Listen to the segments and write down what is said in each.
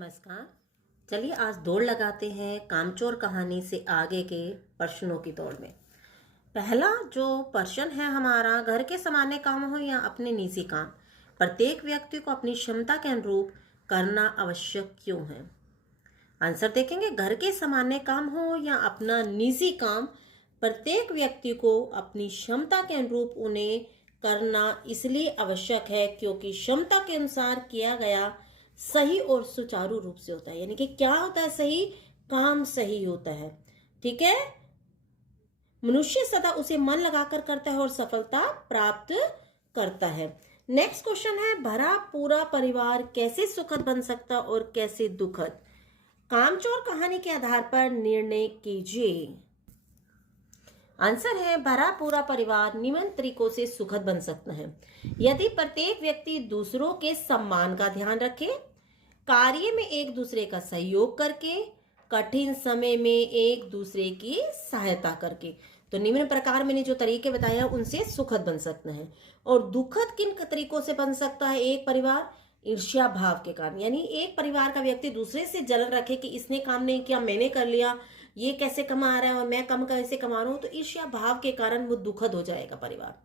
नमस्कार। चलिए आज दौड़ लगाते हैं कामचोर कहानी से आगे के प्रश्नों की दौड़ में। पहला जो प्रश्न है हमारा, घर के सामान्य काम हो या अपने निजी काम, प्रत्येक व्यक्ति को अपनी क्षमता के अनुरूप करना आवश्यक क्यों है। आंसर देखेंगे, घर के सामान्य काम हो या अपना निजी काम, प्रत्येक व्यक्ति को अपनी क्षमता के अनुरूप उन्हें करना इसलिए आवश्यक है क्योंकि क्षमता के अनुसार किया गया सही और सुचारू रूप से होता है। यानी कि क्या होता है, सही काम सही होता है। ठीक है, मनुष्य सदा उसे मन लगाकर करता है और सफलता प्राप्त करता है। नेक्स्ट क्वेश्चन है, भरा पूरा परिवार कैसे सुखद बन सकता और कैसे दुखद। कामचोर कहानी के आधार पर निर्णय कीजिए। आंसर है, भरा पूरा परिवार निम्न तरीकों से सुखद बन सकता है यदि प्रत्येक व्यक्ति दूसरों के सम्मान का ध्यान रखे, कार्य में एक दूसरे का सहयोग करके, कठिन समय में एक दूसरे की सहायता करके। तो निम्न प्रकार मैंने जो तरीके बताया उनसे सुखद बन सकता है। और दुखद किन तरीकों से बन सकता है एक परिवार, ईर्ष्या भाव के कारण। यानी एक परिवार का व्यक्ति दूसरे से जलन रखे कि इसने काम नहीं किया, मैंने कर लिया, ये कैसे कमा रहा है और मैं कम कैसे कमा रहा हूं, तो ईर्ष्या भाव के कारण वो दुखद हो जाएगा परिवार।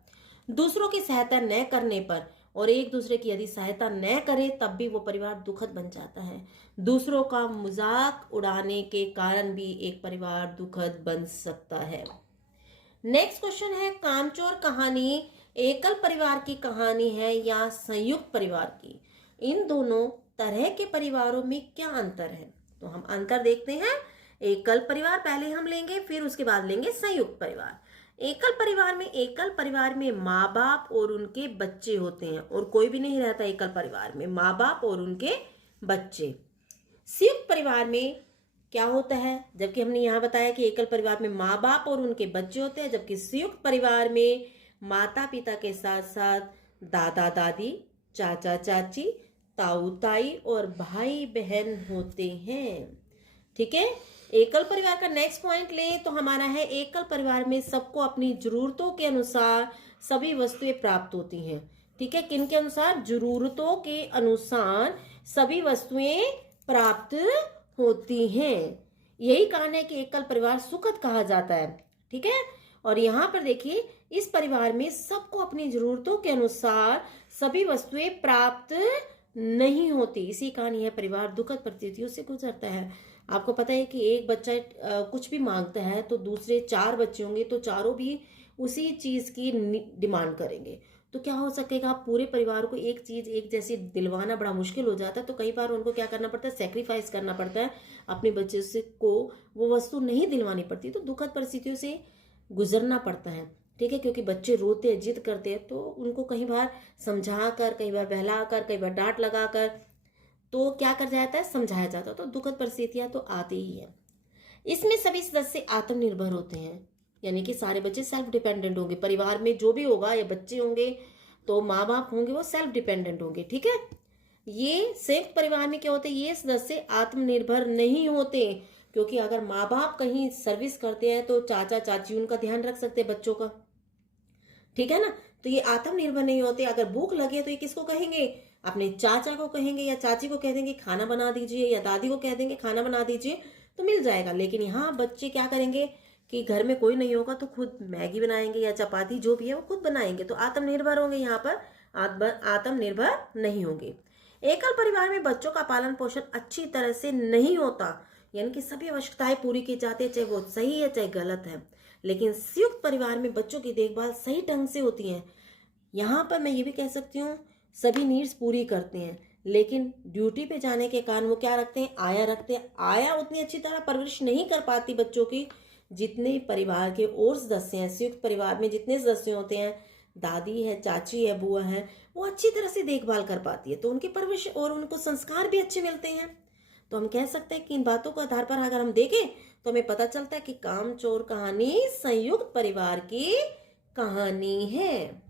दूसरों की सहायता न करने पर और एक दूसरे की यदि सहायता न करे तब भी वो परिवार दुखद बन जाता है। दूसरों का मजाक उड़ाने के कारण भी एक परिवार दुखद बन सकता है। नेक्स्ट क्वेश्चन है, कामचोर कहानी एकल परिवार की कहानी है या संयुक्त परिवार की। इन दोनों तरह के परिवारों में क्या अंतर है, तो हम अंतर देखते हैं। एकल परिवार पहले हम लेंगे, फिर उसके बाद लेंगे संयुक्त परिवार। एकल परिवार में माँ बाप और उनके बच्चे होते हैं और कोई भी नहीं रहता एकल परिवार में, माँ बाप और उनके बच्चे। संयुक्त परिवार में क्या होता है, जबकि हमने यहाँ बताया कि एकल परिवार में माँ बाप और उनके बच्चे होते हैं, जबकि संयुक्त परिवार में माता पिता के साथ साथ दादा दादी, चाचा चाची, ताऊ ताई और भाई बहन होते हैं। ठीक है, एकल परिवार का नेक्स्ट पॉइंट लें तो हमारा है, एकल परिवार में सबको अपनी जरूरतों के अनुसार सभी वस्तुएं प्राप्त होती हैं। ठीक है, किन के अनुसार, जरूरतों के अनुसार सभी वस्तुएं प्राप्त होती हैं। यही कारण है कि एकल परिवार सुखद कहा जाता है। ठीक है, और यहाँ पर देखिए, इस परिवार में सबको अपनी जरूरतों के अनुसार सभी वस्तुएं प्राप्त नहीं होती, इसी कारण यह परिवार दुखद परिस्थितियों से गुजरता है। आपको पता है कि एक बच्चा कुछ भी मांगता है तो दूसरे 4 बच्चे होंगे तो चारों भी उसी चीज की डिमांड करेंगे, तो क्या हो सकेगा, पूरे परिवार को एक चीज एक जैसी दिलवाना बड़ा मुश्किल हो जाता है। तो कई बार उनको क्या करना पड़ता है, सेक्रीफाइस करना पड़ता है, अपने बच्चे से को वो वस्तु नहीं दिलवानी पड़ती, तो दुखद परिस्थितियों से गुजरना पड़ता है। ठीक है, क्योंकि बच्चे रोते हैं, जिद करते हैं, तो उनको कई बार समझा कर, कई बार बहला कर, कई बार डांट लगा कर तो क्या कर जाता है, समझाया जाता है। तो दुखद परिस्थितियां तो आती ही है। इसमें सभी सदस्य आत्मनिर्भर होते हैं, यानी कि सारे बच्चे सेल्फ डिपेंडेंट होंगे। परिवार में जो भी होगा, या बच्चे होंगे तो माँ बाप होंगे, वो सेल्फ डिपेंडेंट होंगे। ठीक है, ये संयुक्त परिवार में क्या होते हैं, ये सदस्य आत्मनिर्भर नहीं होते, क्योंकि अगर माँ बाप कहीं सर्विस करते हैं तो चाचा चाची उनका ध्यान रख सकते हैं बच्चों का। ठीक है ना, तो ये आत्मनिर्भर नहीं होते। अगर भूख लगे तो ये किसको कहेंगे, अपने चाचा को कहेंगे या चाची को कह देंगे खाना बना दीजिए, या दादी को कह देंगे खाना बना दीजिए, तो मिल जाएगा। लेकिन यहाँ बच्चे क्या करेंगे कि घर में कोई नहीं होगा तो खुद मैगी बनाएंगे या चपाती जो भी है वो खुद बनाएंगे, तो आत्मनिर्भर होंगे। यहाँ पर आत्मनिर्भर नहीं होंगे। एकल परिवार में बच्चों का पालन पोषण अच्छी तरह से नहीं होता, यानी कि सभी आवश्यकताएं पूरी की जाती है, चाहे वो सही है चाहे गलत है। लेकिन संयुक्त परिवार में बच्चों की देखभाल सही ढंग से होती है। यहाँ पर मैं ये भी कह सकती हूँ, सभी नीड्स पूरी करते हैं, लेकिन ड्यूटी पे जाने के कारण वो क्या रखते हैं, आया रखते हैं। आया उतनी अच्छी तरह परवरिश नहीं कर पाती बच्चों की जितने परिवार के और सदस्य हैं। संयुक्त परिवार में जितने सदस्य होते हैं, दादी है, चाची है, बुआ है, वो अच्छी तरह से देखभाल कर पाती है, तो उनकी परवरिश और उनको संस्कार भी अच्छे मिलते हैं। तो हम कह सकते हैं कि इन बातों के आधार पर अगर हम देखें तो हमें पता चलता है कि कामचोर कहानी संयुक्त परिवार की कहानी है।